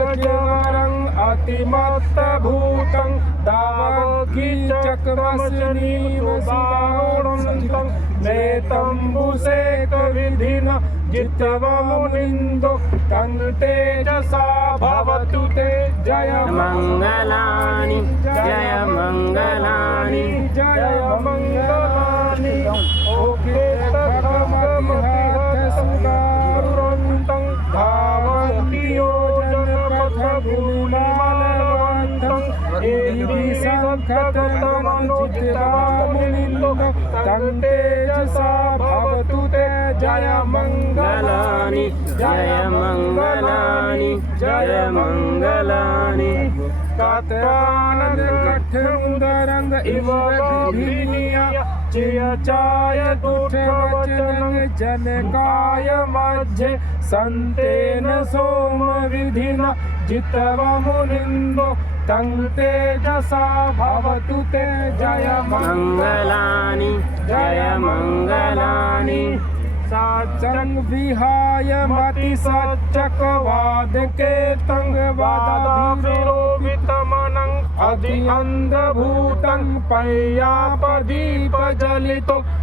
अजवरं अतिमत्तभूतं दावकीचक्रमशनीवदारुणं नेतम्बुसेकविधिना जितवमुनिन्दो तं तेजसा भवतु ते जय मंगलानि जय मंगलानि जय मंगलानि ओके तत्कमतिहस्तसुदारुरन्तं धावन्ति योजनपथभूमिमलवन्तं एहि सङ्खतमनुचितवामुनिन्दो तं तेजसा भवतु ते जय मंगलानि जय मंगलानि जय मंगलानि कट्टानकठमुदरंग इव विधिनिया चियचाय तुठवचनं जनकाय मध्ये संतेन सोम विधिना जितवमुनिन्दो तं तेजसा भवतु ते जय मंगलानि जय मंगलानि साचं विहाय मति सच्चकवाद के तंगवादाभिरोपितमनं अधिअन्धभूतं पय्यापदीपजलितो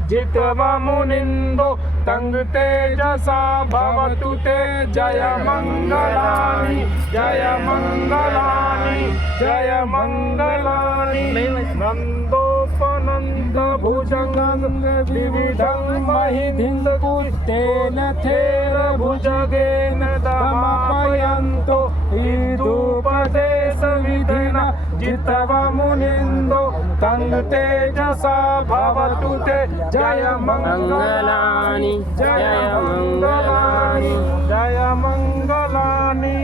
जितवमुनिन्दो तं तेजसा भवतु ते जय मंगलानि जय मंगलानि जय मंगलानि नन्दोपनन्द भुजगं विविधं महिधिन्दुतेन थेर भुजगेन दमपयन्तो ईदुपदेशविधिना जितवमुनिन्दो तं तेजसा भवतु ते जय मंगलानि जय मंगलानि जय मंगलानि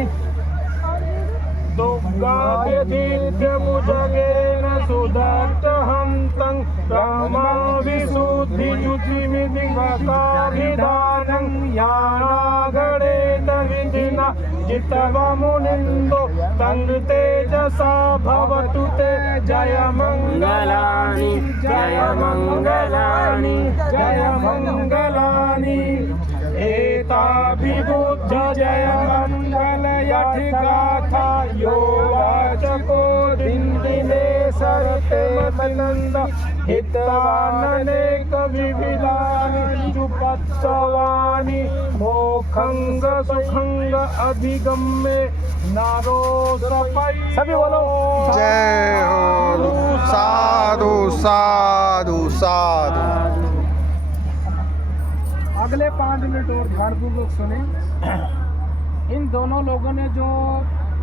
दुर्गाभ्यभुजगेन सुदर्शहन्तं ब्रह्मविशुद्धियुतिमिदिवकाभिधानं यानागणेन विधिना जितवमुनिन्दो तं तेजसा भवतु ते जय मंगलानि जय मंगलानि जय मंगलानि एताभिबुद्ध जय मंगलयठिगाथा यो वाचको दिन्दिने सरते मनन्द हितवाननेक विविधानि चुपत्सवानि मोखंग सुखंग अधिगम्ये नारो सभी बोलो जय हो साधु साधु साधु। अगले 5 मिनट और ध्यानपूर्वक सुने। इन दोनों लोगों ने जो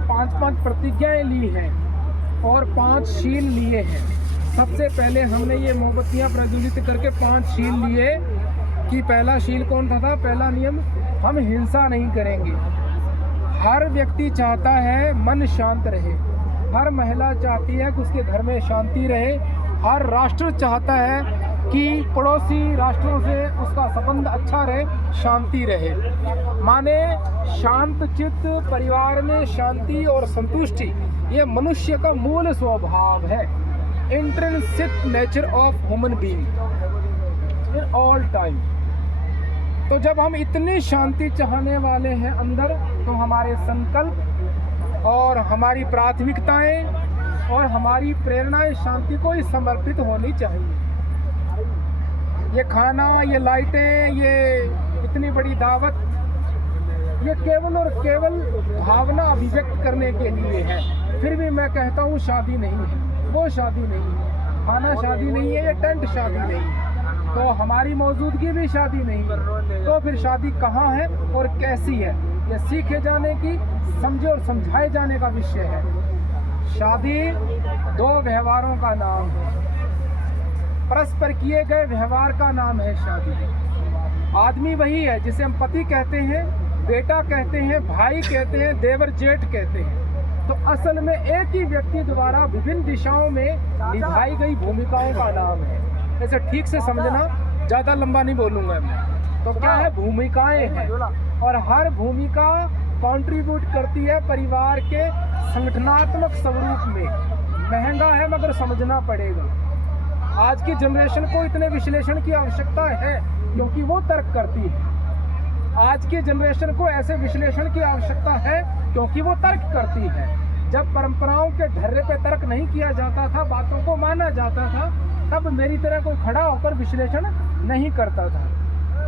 5 प्रतिज्ञाएं ली हैं और 5 शील लिए हैं। सबसे पहले हमने ये मोमबत्तियां प्रज्वलित करके 5 शील लिए कि पहला शील कौन था? पहला नियम, हम हिंसा नहीं करेंगे। हर व्यक्ति चाहता है मन शांत रहे, हर महिला चाहती है कि उसके घर में शांति रहे, हर राष्ट्र चाहता है कि पड़ोसी राष्ट्रों से उसका संबंध अच्छा रहे, शांति रहे। माने शांत चित्त परिवार में शांति और संतुष्टि ये मनुष्य का मूल स्वभाव है, intrinsic nature of human being in all time. तो जब हम इतनी शांति चाहने वाले हैं अंदर, तो हमारे संकल्प और हमारी प्राथमिकताएं और हमारी प्रेरणाएं शांति को ही समर्पित होनी चाहिए। ये खाना, ये लाइटें, ये इतनी बड़ी दावत, ये केवल और केवल भावना अभिव्यक्त करने के लिए है। फिर भी मैं कहता हूँ शादी नहीं है, वो शादी नहीं है, खाना शादी नहीं है, ये टेंट शादी नहीं है, तो हमारी मौजूदगी भी शादी नहीं है। तो फिर शादी कहाँ है और कैसी है, ये सीखे जाने की, समझे और समझाए जाने का विषय है। शादी 2 व्यवहारों का नाम है, परस्पर किए गए व्यवहार का नाम है शादी। आदमी वही है जिसे हम पति कहते हैं, बेटा कहते हैं, भाई कहते हैं, देवर जेठ कहते हैं। तो असल में एक ही व्यक्ति द्वारा विभिन्न दिशाओं में निभाई गई भूमिकाओं का नाम है। ऐसे ठीक से समझना, ज़्यादा लंबा नहीं बोलूँगा मैं। तो क्या है, भूमिकाएं हैं और हर भूमिका कंट्रीब्यूट करती है परिवार के संगठनात्मक स्वरूप में। महंगा है मगर समझना पड़ेगा। आज की जनरेशन को इतने विश्लेषण की आवश्यकता है क्योंकि वो तर्क करती है। आज की जनरेशन को ऐसे विश्लेषण की आवश्यकता है, क्योंकि वो तर्क करती है। जब परंपराओं के ढर्रे पे तर्क नहीं किया जाता था, बातों को माना जाता था, तब मेरी तरह कोई खड़ा होकर विश्लेषण नहीं करता था।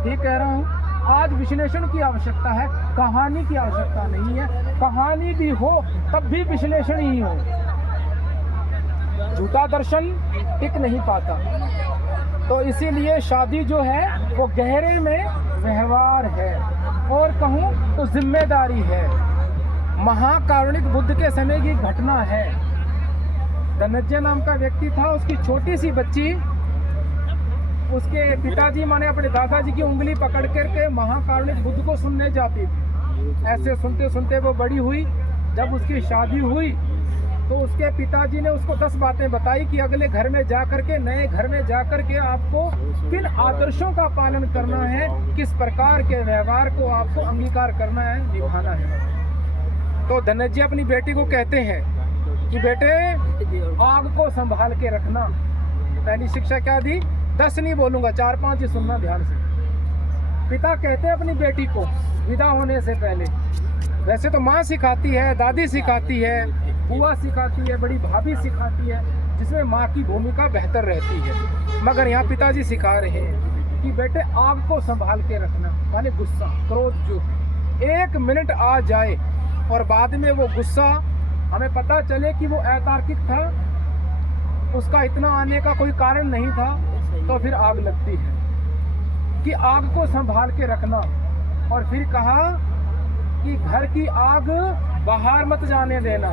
ठीक कह रहा हूँ। आज विश्लेषण की आवश्यकता है, कहानी की आवश्यकता नहीं है। कहानी भी हो तब भी विश्लेषण ही हो। झूठा दर्शन टिक नहीं पाता। तो इसीलिए शादी जो है वो गहरे में व्यवहार है, और कहूँ तो जिम्मेदारी है। महाकारुणिक बुद्ध के समय की घटना है। धनंजय नाम का व्यक्ति था, उसकी छोटी सी बच्ची उसके पिताजी माने अपने दादाजी की उंगली पकड़ करके महाकारुणिक बुद्ध को सुनने जाती थी। ऐसे सुनते सुनते वो बड़ी हुई। जब उसकी शादी हुई तो उसके पिताजी ने उसको 10 बातें बताई कि अगले घर में जा करके, नए घर में जा करके आपको किन आदर्शों का पालन करना है, किस प्रकार के व्यवहार को आपको अंगीकार करना है, निभाना है। तो धनंजय अपनी बेटी को कहते हैं कि बेटे आग को संभाल के रखना। पहली शिक्षा क्या दी? 10 नहीं बोलूँगा, 4-5 ही सुनना ध्यान से। पिता कहते हैं अपनी बेटी को विदा होने से पहले, वैसे तो माँ सिखाती है, दादी सिखाती है, बुआ सिखाती है, बड़ी भाभी सिखाती है, जिसमें माँ की भूमिका बेहतर रहती है, मगर यहाँ पिताजी सिखा रहे हैं कि बेटे आग को संभाल के रखना। माने गुस्सा, क्रोध जो 1 मिनट आ जाए और बाद में वो गुस्सा हमें पता चले कि वो अतार्किक था, उसका इतना आने का कोई कारण नहीं था, तो फिर आग लगती है। कि आग को संभाल के रखना। और फिर कहा कि घर की आग बाहर मत जाने देना।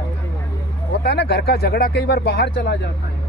होता है ना, घर का झगड़ा कई बार बाहर चला जाता है,